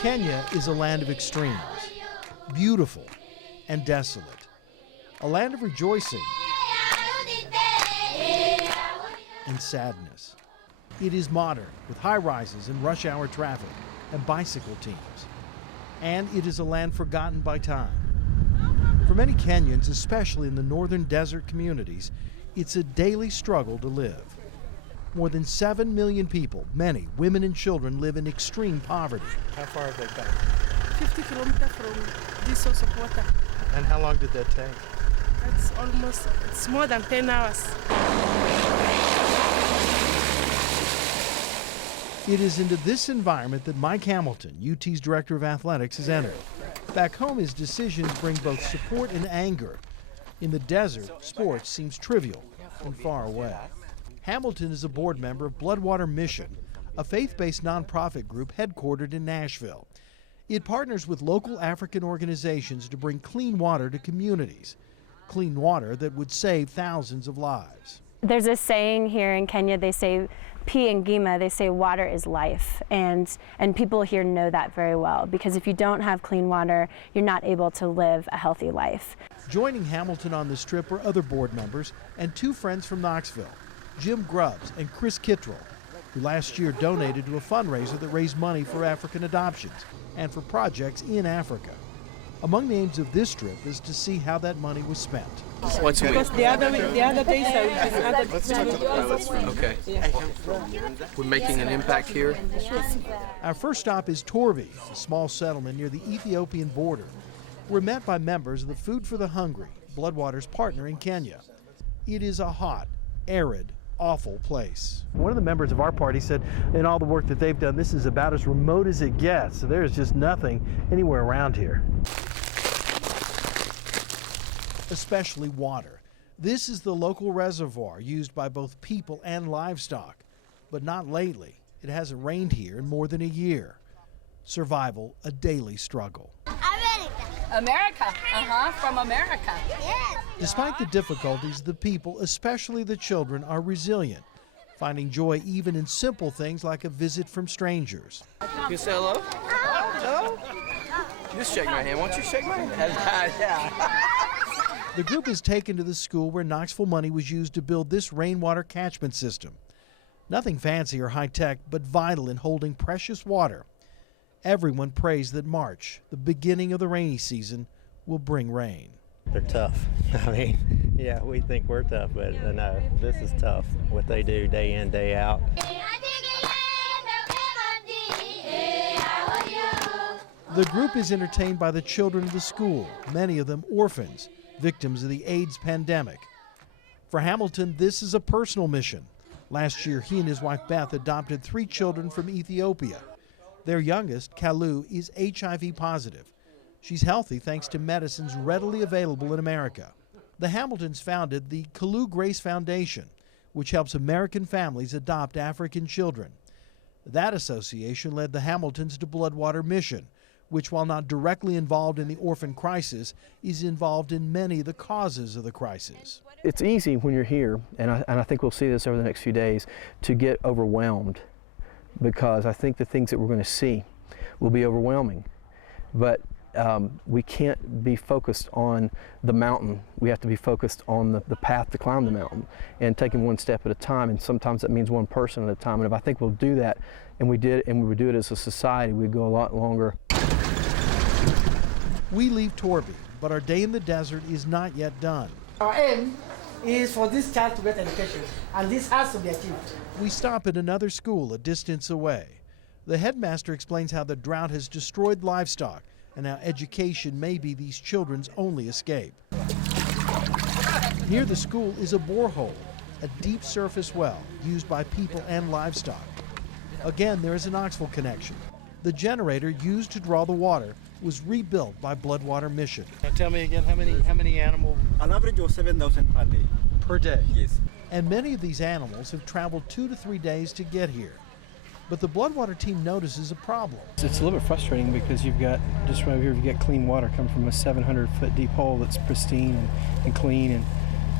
Kenya is a land of extremes, beautiful and desolate, a land of rejoicing and sadness. It is modern, with high-rises and rush-hour traffic and bicycle teams. And it is a land forgotten by time. For many Kenyans, especially in the northern desert communities, it's a daily struggle to live. More than 7 million people, many women and children, live in extreme poverty. How far have they come? 50 kilometers from this source of water. And how long did that take? It's more than 10 hours. It is into this environment that Mike Hamilton, UT's Director of Athletics, has entered. Back home, his decisions bring both support and anger. In the desert, sports seems trivial and far away. Hamilton is a board member of Bloodwater Mission, a faith-based nonprofit group headquartered in Nashville. It partners with local African organizations to bring clean water to communities, clean water that would save thousands of lives. There's a saying here in Kenya, they say, P and Gima, they say water is life, and people here know that very well, because if you don't have clean water, you're not able to live a healthy life. Joining Hamilton on this trip are other board members and 2 friends from Knoxville, Jim Grubbs and Chris Kittrell, who last year donated to a fundraiser that raised money for African adoptions and for projects in Africa. Among the aims of this trip is to see how that money was spent. Because the other days Okay. We're making an impact here. Our first stop is Torvi, a small settlement near the Ethiopian border. We're met by members of the Food for the Hungry, Bloodwater's partner in Kenya. It is a hot, arid, awful place. One of the members of our party said in all the work that they've done, this is about as remote as it gets. So there's just nothing anywhere around here. Especially water. This is the local reservoir used by both people and livestock. But not lately. It hasn't rained here in more than a year. Survival, a daily struggle. America, from America. Yes. Despite the difficulties, the people, especially the children, are resilient, finding joy even in simple things like a visit from strangers. You say hello? Hello? Just shake my hand. Why don't you shake my hand? Yeah. The group is taken to the school where Knoxville money was used to build this rainwater catchment system. Nothing fancy or high-tech, but vital in holding precious water. Everyone prays that March, the beginning of the rainy season, will bring rain. They're tough. I mean, yeah, we think we're tough, but no, this is tough, what they do day in, day out. The group is entertained by the children of the school, many of them orphans, victims of the AIDS pandemic. For Hamilton, this is a personal mission. Last year, he and his wife Beth adopted 3 children from Ethiopia. Their youngest, Kalu, is HIV positive. She's healthy thanks to medicines readily available in America. The Hamiltons founded the Kalu Grace Foundation, which helps American families adopt African children. That association led the Hamiltons to Bloodwater Mission, which, while not directly involved in the orphan crisis, is involved in many of the causes of the crisis. It's easy when you're here, and I think we'll see this over the next few days, to get overwhelmed, because I think the things that we're going to see will be overwhelming. But we can't be focused on the mountain. We have to be focused on the path to climb the mountain and taking one step at a time, and sometimes that means one person at a time. And if I think we'll do that, and we would do it as a society, we'd go a lot longer. We leave Torby, but our day in the desert is not yet done. Our aim is for this child to get education, and this has to be achieved. We stop at another school a distance away. The headmaster explains how the drought has destroyed livestock and how education may be these children's only escape. Near the school is a borehole, a deep surface well used by people and livestock. Again, there is a Knoxville connection. The generator used to draw the water was rebuilt by Bloodwater Mission. Now tell me again, how many animals? An average of 7,000 per day. Per day? Yes. And many of these animals have traveled 2 to 3 days to get here. But the Bloodwater team notices a problem. It's a little bit frustrating because you've got, just right over here, you've got clean water coming from a 700-foot deep hole that's pristine and clean,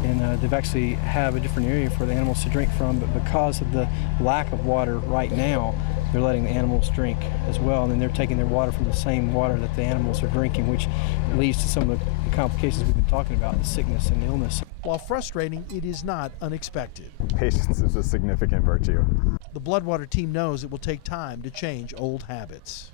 and they've actually have a different area for the animals to drink from, but because of the lack of water right now, they're letting the animals drink as well, and then they're taking their water from the same water that the animals are drinking, which leads to some of the complications we've been talking about, the sickness and illness. While frustrating, it is not unexpected. Patience is a significant virtue. The Bloodwater team knows it will take time to change old habits.